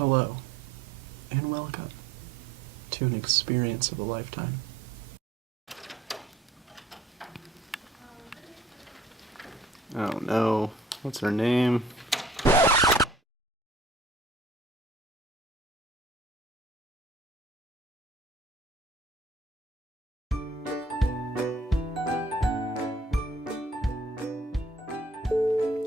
Hello, and welcome to an experience of a lifetime. Oh no, what's her name?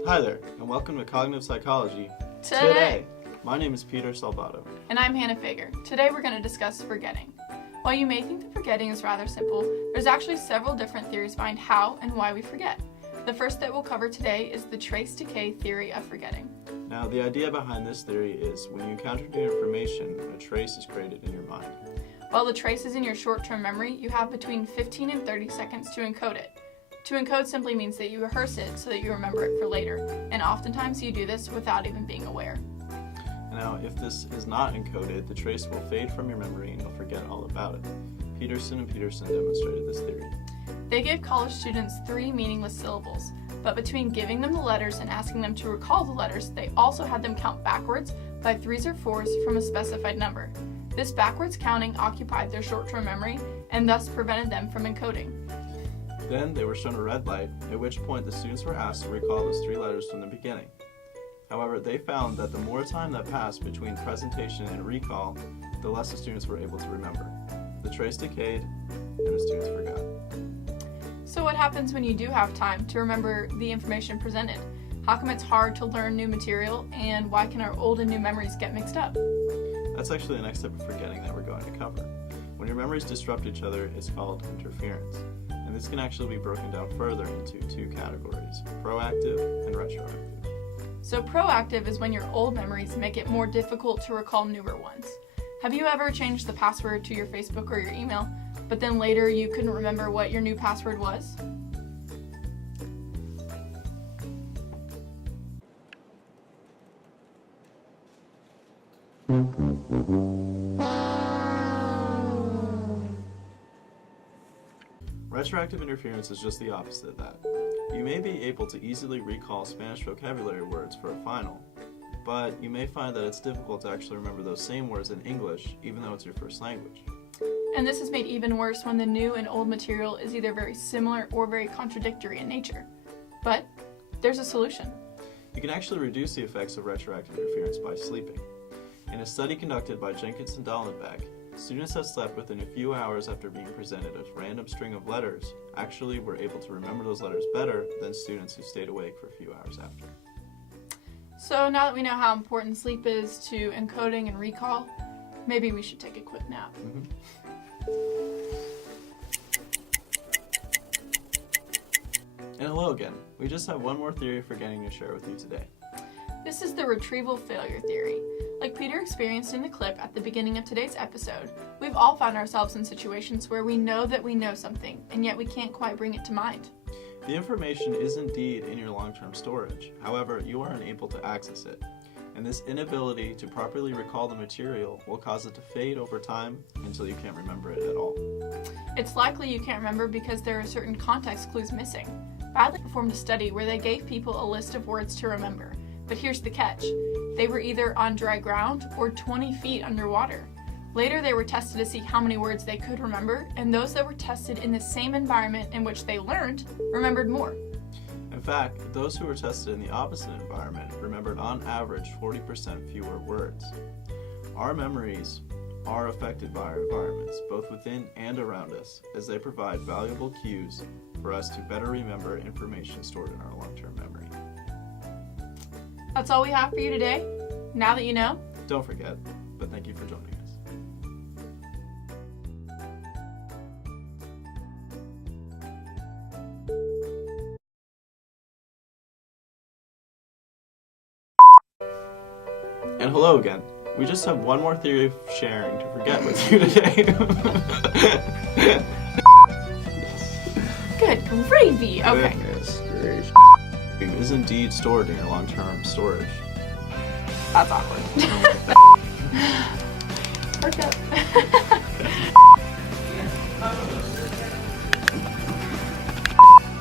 Hi there, and welcome to Cognitive Psychology. Today. My name is Peter Salvato. And I'm Hannah Fager. Today we're going to discuss forgetting. While you may think that forgetting is rather simple, there's actually several different theories behind how and why we forget. The first that we'll cover today is the trace decay theory of forgetting. Now, the idea behind this theory is when you encounter new information, a trace is created in your mind. While the trace is in your short-term memory, you have between 15 and 30 seconds to encode it. To encode simply means that you rehearse it so that you remember it for later, and oftentimes you do this without even being aware. Now, if this is not encoded, the trace will fade from your memory and you'll forget all about it. Peterson and Peterson demonstrated this theory. They gave college students 3 meaningless syllables, but between giving them the letters and asking them to recall the letters, they also had them count backwards by 3s or 4s from a specified number. This backwards counting occupied their short-term memory and thus prevented them from encoding. Then they were shown a red light, at which point the students were asked to recall those 3 letters from the beginning. However, they found that the more time that passed between presentation and recall, the less the students were able to remember. The trace decayed, and the students forgot. So what happens when you do have time to remember the information presented? How come it's hard to learn new material, and why can our old and new memories get mixed up? That's actually the next step of forgetting that we're going to cover. When your memories disrupt each other, it's called interference. And this can actually be broken down further into 2 categories, proactive and retroactive. So proactive is when your old memories make it more difficult to recall newer ones. Have you ever changed the password to your Facebook or your email, but then later you couldn't remember what your new password was? Retroactive interference is just the opposite of that. You may be able to easily recall Spanish vocabulary words for a final, but you may find that it's difficult to actually remember those same words in English, even though it's your first language. And this is made even worse when the new and old material is either very similar or very contradictory in nature. But there's a solution. You can actually reduce the effects of retroactive interference by sleeping. In a study conducted by Jenkins and Dallenbach, students that slept within a few hours after being presented a random string of letters actually were able to remember those letters better than students who stayed awake for a few hours after. So now that we know how important sleep is to encoding and recall, maybe we should take a quick nap. And hello again. We just have one more theory of forgetting to share with you today. This is the retrieval failure theory. Like Peter experienced in the clip at the beginning of today's episode, we've all found ourselves in situations where we know that we know something, and yet we can't quite bring it to mind. The information is indeed in your long-term storage. However, you are unable to access it. And this inability to properly recall the material will cause it to fade over time until you can't remember it at all. It's likely you can't remember because there are certain context clues missing. Bradley performed a study where they gave people a list of words to remember. But here's the catch. They were either on dry ground or 20 feet underwater. Later, they were tested to see how many words they could remember, and those that were tested in the same environment in which they learned remembered more. In fact, those who were tested in the opposite environment remembered on average 40% fewer words. Our memories are affected by our environments, both within and around us, as they provide valuable cues for us to better remember information stored in our long-term memory. That's all we have for you today. Now that you know, Don't forget, but thank you for joining us. And hello again. We just have one more theory of sharing to forget with you today. good gravy. Okay. Goodness gracious. Is indeed stored in your long-term storage. That's awkward. Work up.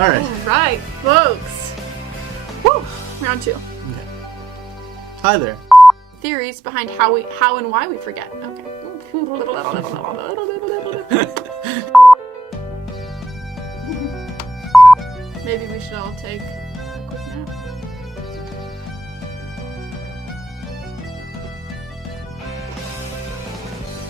All right. All right, folks. Woo! Round 2. Hi there. theories behind how and why we forget. Okay.